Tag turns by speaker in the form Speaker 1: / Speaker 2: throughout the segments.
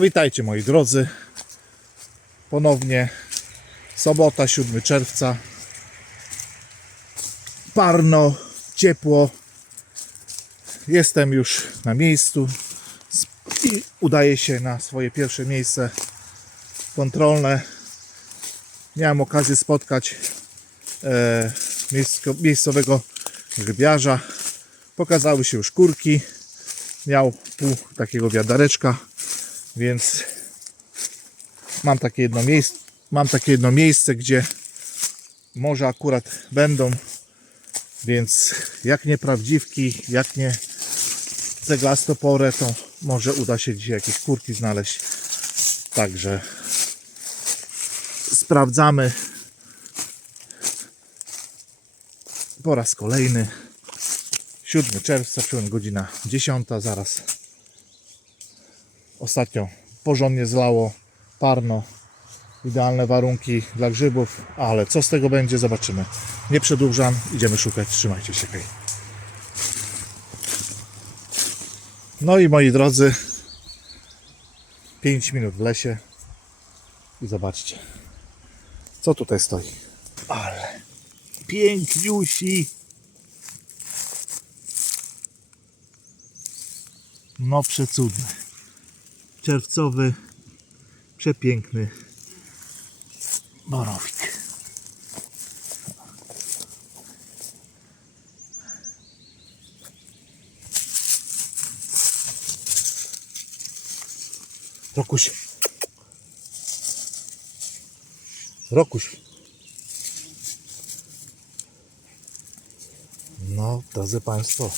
Speaker 1: witajcie moi drodzy. Ponownie sobota, 7 czerwca. Parno, ciepło. Jestem już na miejscu i udaję się na swoje pierwsze miejsce kontrolne. Miałem okazję spotkać e, miejscowego grzybiarza. Pokazały się już kurki. Miał pół takiego wiadareczka, więc mam takie jedno miejsce, mam takie jedno miejsce, gdzie może akurat będą, więc jak nie prawdziwki, jak nie ceglastoporę, to może uda się dzisiaj jakieś kurki znaleźć. Także sprawdzamy po raz kolejny 7 czerwca, godzina 10, zaraz ostatnio porządnie zlało, parno, idealne warunki dla grzybów, ale co z tego będzie zobaczymy. Nie przedłużam, idziemy szukać, trzymajcie się. No i moi drodzy, 5 minut w lesie i zobaczcie, co tutaj stoi. Ale piękniusi. No przecudny. Czerwcowy, przepiękny borowik. Rokuś. Rokuś. No, drodzy Państwo,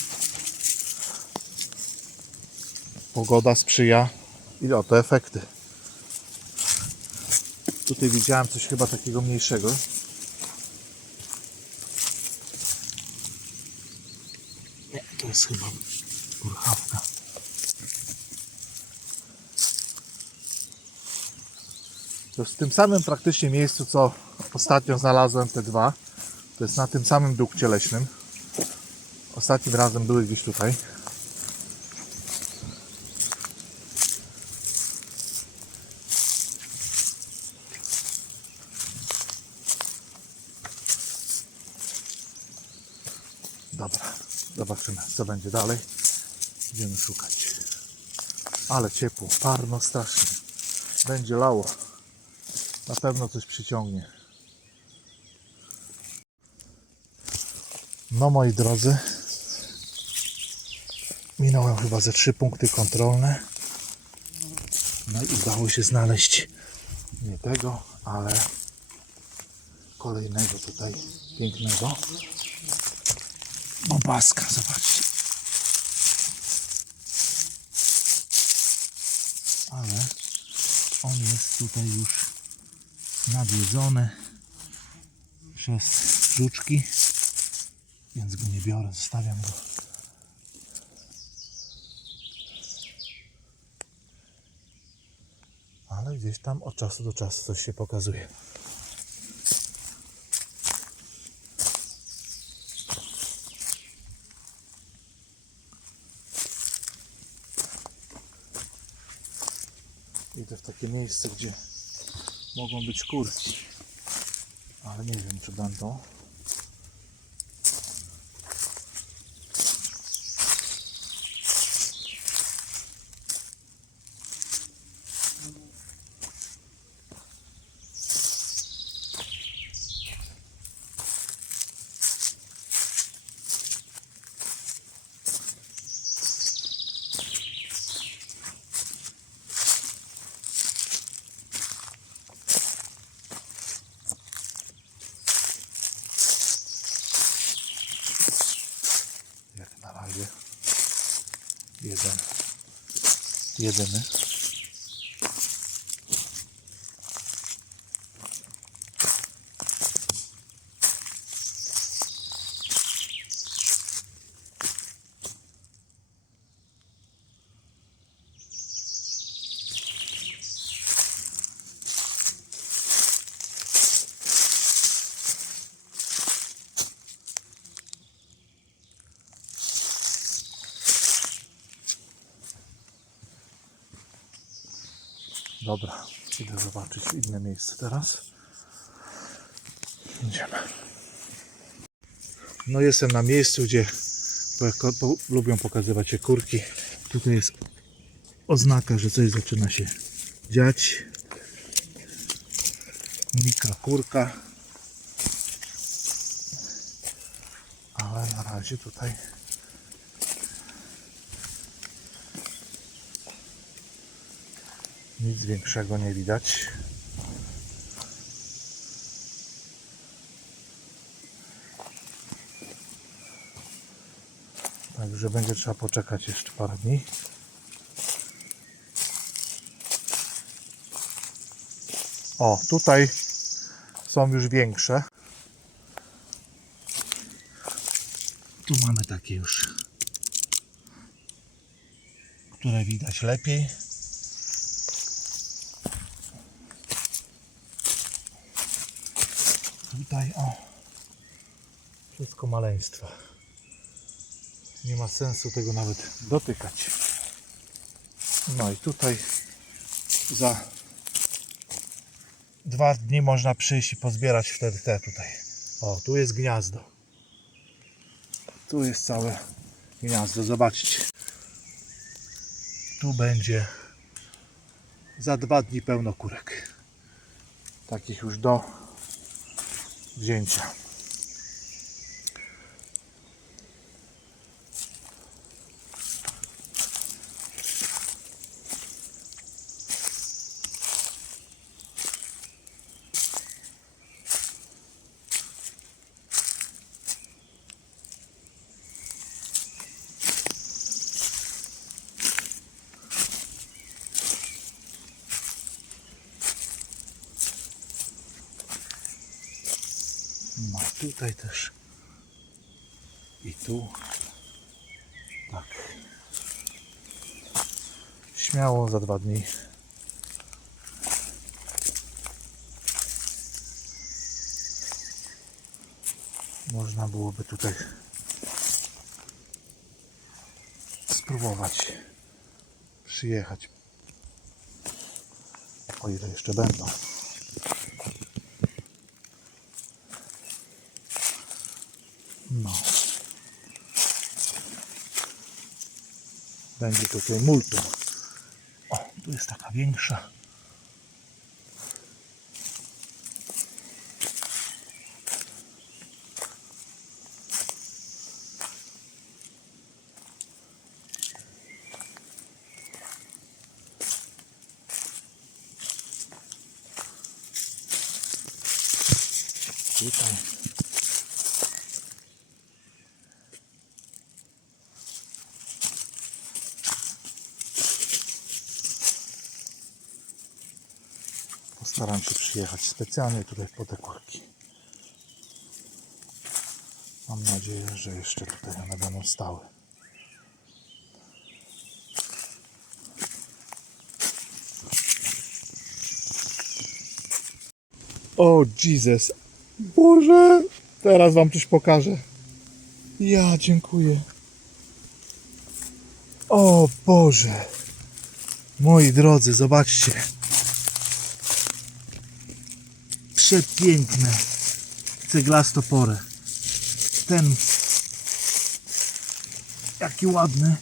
Speaker 1: pogoda sprzyja i oto efekty. Tutaj widziałem coś chyba takiego mniejszego. Nie, to jest chyba kurchawka. To jest w tym samym praktycznie miejscu, co ostatnio znalazłem te dwa. To jest na tym samym dukcie leśnym. Ostatnim razem były gdzieś tutaj. Dobra, zobaczymy co będzie dalej. Idziemy szukać. Ale ciepło, parno strasznie. Będzie lało. Na pewno coś przyciągnie. No moi drodzy, minąłem chyba ze trzy punkty kontrolne. No i udało się znaleźć nie tego, ale kolejnego tutaj pięknego bobaska, zobaczcie. Ale on jest tutaj już nadjedzony przez żuczki, więc go nie biorę, zostawiam go. Ale gdzieś tam od czasu do czasu coś się pokazuje. Idę w takie miejsce, gdzie mogą być kurki. Ale nie wiem, czy będą. Yeden'i. Dobra, idę zobaczyć inne miejsce teraz. Idziemy. No jestem na miejscu, gdzie po, po, lubią pokazywać się kurki. Tutaj jest oznaka, że coś zaczyna się dziać. Mikrokurka. Ale na razie tutaj nic większego nie widać. Także będzie trzeba poczekać jeszcze parę dni. O, tutaj są już większe. Tu mamy takie już, które widać lepiej. Tutaj o, wszystko maleństwa. Nie ma sensu tego nawet dotykać. No i tutaj za dwa dni można przyjść i pozbierać wtedy te tutaj. O, tu jest gniazdo. Tu jest całe gniazdo. Zobaczcie. Tu będzie za dwa dni pełno kurek. Takich już do wzięcia. No tutaj też. I tu. Tak. Śmiało za dwa dni. Można byłoby tutaj spróbować przyjechać. O ile jeszcze będą. No. Będzie tutaj multum. O, tu jest taka większa. Tutaj. Postaram się przyjechać specjalnie tutaj po te kurki. Mam nadzieję, że jeszcze tutaj one będą stały. O Jesus! Boże! Teraz Wam coś pokażę. Ja dziękuję. O Boże! Moi drodzy, zobaczcie. Przepiękne ceglastoporę. Ten jaki ładny.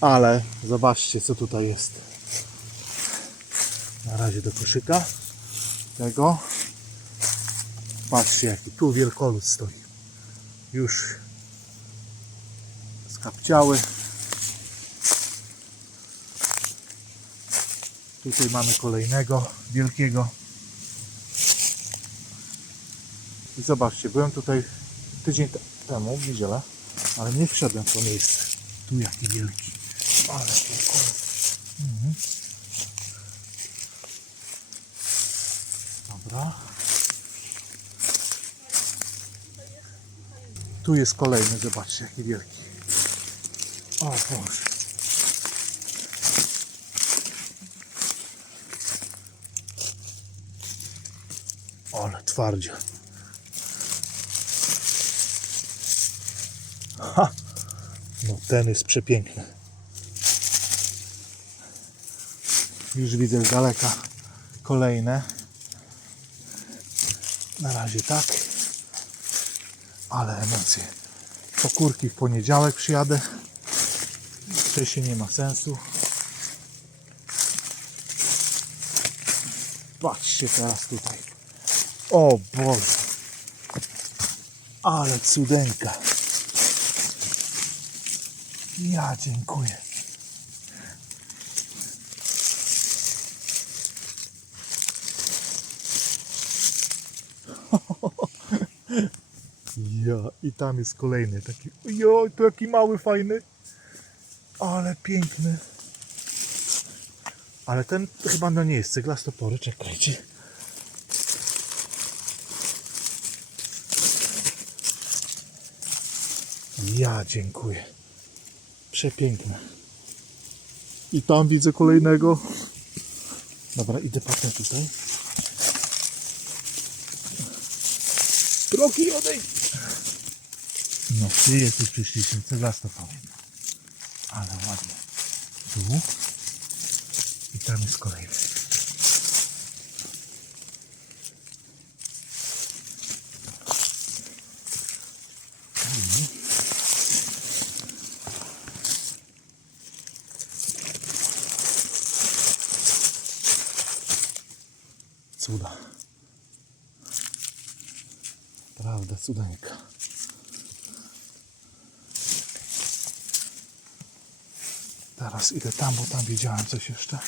Speaker 1: Ale zobaczcie co tutaj jest. Na razie do koszyka tego. Patrzcie jaki tu wielkolud stoi. Już skapciały. Tutaj mamy kolejnego wielkiego. I zobaczcie, byłem tutaj tydzień te- temu, w niedzielę, ale nie wszedłem w to miejsce. Tu jaki wielki. Ale. Mhm. Dobra. Tu jest kolejny, zobaczcie jaki wielki. O Boże. Ale twardzie. Ha! No ten jest przepiękny. Już widzę z daleka kolejne. Na razie tak. Ale emocje. Po kurki w poniedziałek przyjadę. Wcześniej nie ma sensu. Patrzcie teraz tutaj. O Boże. Ale cudeńka. Ja dziękuję. Ja, i tam jest kolejny taki. Jo, to jaki mały, fajny. Ale piękny. Ale ten chyba no nie jest ceglastopory, czekajcie. Ja dziękuję. Przepiękne. I tam widzę kolejnego. Dobra, idę patrzę tutaj. Drogi odejdź! No, ty jesteś przyszliśmy, ceglastopory. Ale ładnie. Tu. I tam jest kolejny. Cuda. Prawda, cudeńka. Teraz idę tam, bo tam widziałem coś jeszcze.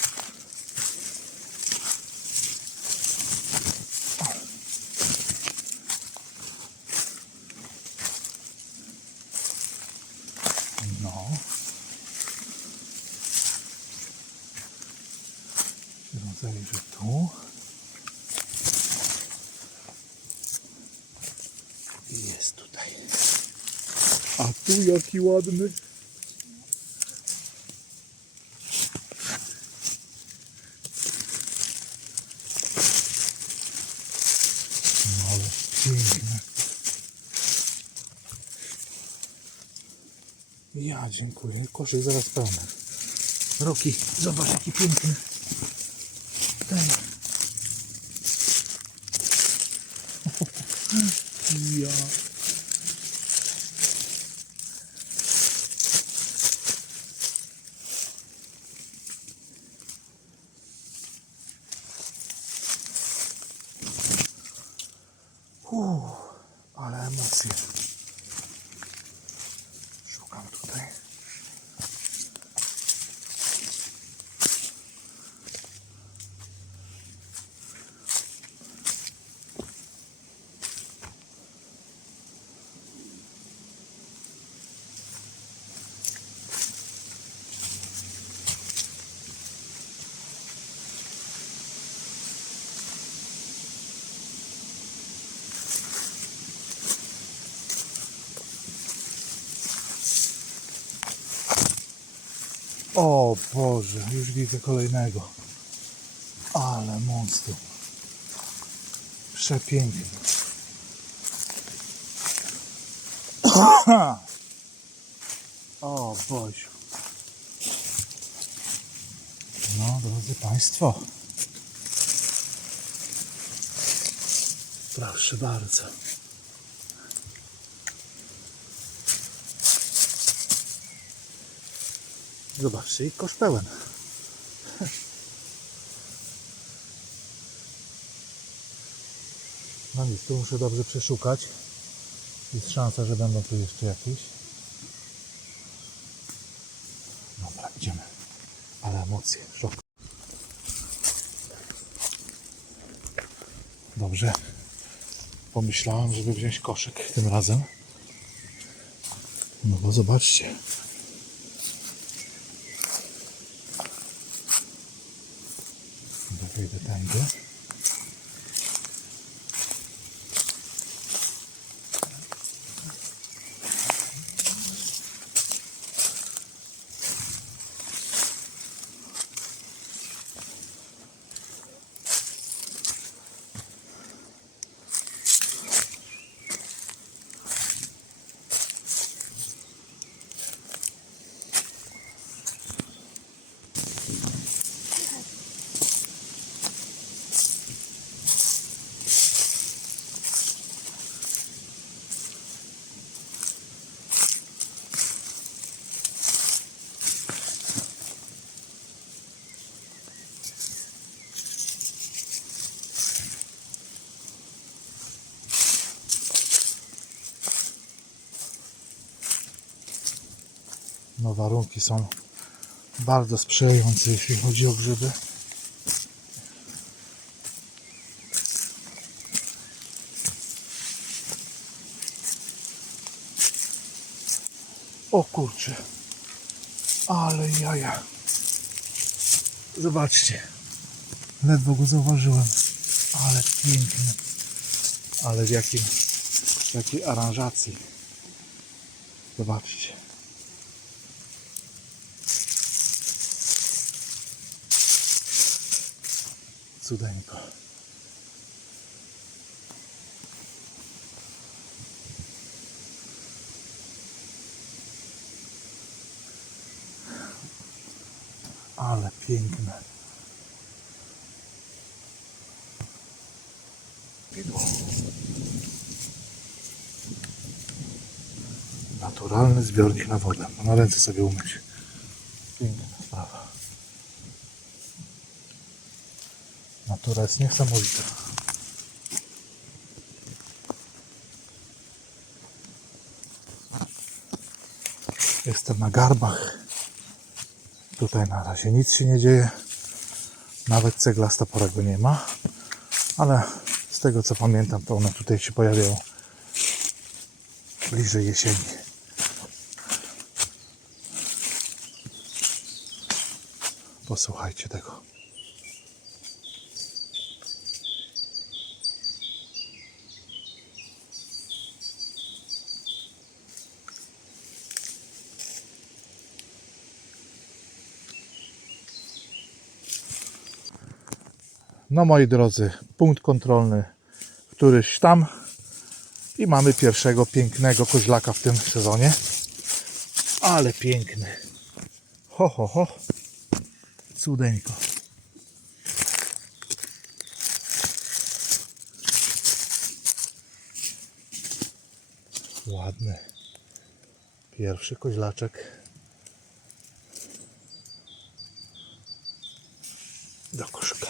Speaker 1: No. Rozejrzę że tu. I jest tutaj. A tu jaki ładny. Ale piękne. Ja dziękuję. Koszyk zaraz pełny. Roki, zobacz jaki piękny. Фух. O Boże, już widzę kolejnego. Ale monstrum. Przepiękny. O Boziu. No, drodzy Państwo. Proszę bardzo. Zobaczcie, i kosz pełen. No nic, tu muszę dobrze przeszukać. Jest szansa, że będą tu jeszcze jakieś. Dobra, idziemy. Ale emocje, szok. Dobrze. Pomyślałem, żeby wziąć koszyk tym razem. No bo zobaczcie. ಇದು No warunki są bardzo sprzyjające, jeśli chodzi o grzyby. O kurczę. Ale jaja. Zobaczcie. Ledwo go zauważyłem. Ale piękny. Ale w jakim, w jakiej aranżacji. Zobaczcie. Cudeńko. Ale piękne. Widło. Naturalny zbiornik na wodę. No na ręce sobie umyć. Natura jest niesamowita. Jestem na garbach. Tutaj na razie nic się nie dzieje. Nawet cegla stoporego nie ma. Ale z tego co pamiętam, to one tutaj się pojawiają bliżej jesieni. Posłuchajcie tego. No moi drodzy, punkt kontrolny któryś tam i mamy pierwszego pięknego koźlaka w tym sezonie. Ale piękny. Ho, ho, ho. Cudeńko. Ładny. Pierwszy koźlaczek. Do koszyka.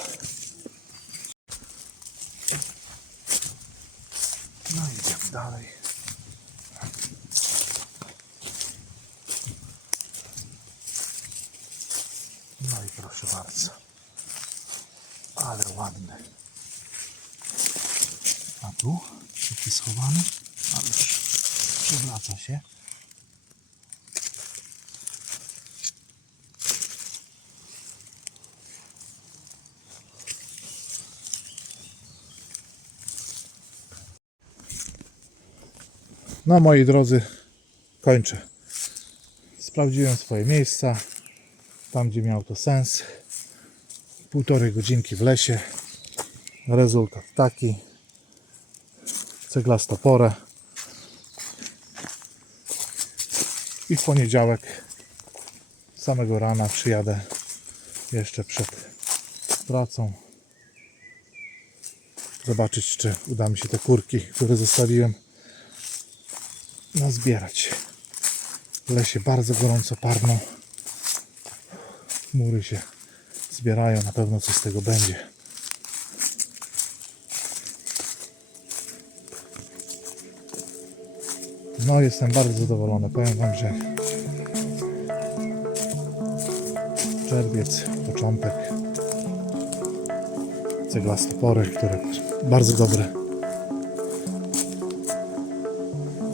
Speaker 1: No idziemy dalej. No i proszę bardzo. Ale ładny. A tu taki schowany, ale już przewraca się. No moi drodzy, kończę. Sprawdziłem swoje miejsca, tam gdzie miał to sens. Półtorej godzinki w lesie. Rezultat taki. Ceglasta porę. I w poniedziałek samego rana przyjadę jeszcze przed pracą. Zobaczyć, czy uda mi się te kurki, które zostawiłem nazbierać. W lesie bardzo gorąco, parno. Chmury się zbierają, na pewno coś z tego będzie. No, jestem bardzo zadowolony. Powiem Wam, że czerwiec, początek, ceglaste pory, które bardzo dobre.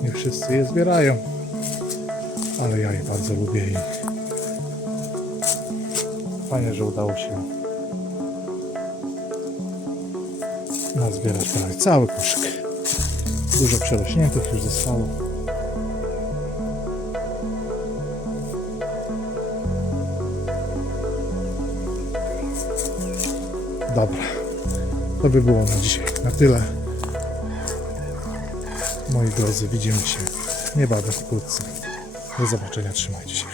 Speaker 1: Nie wszyscy je zbierają, ale ja je bardzo lubię fajnie, że udało się nazbierać prawie cały koszyk. Dużo przerośniętych już zostało. Dobra, to by było na dzisiaj na tyle. Moi drodzy, widzimy się niebawem wkrótce. Do zobaczenia, trzymajcie się.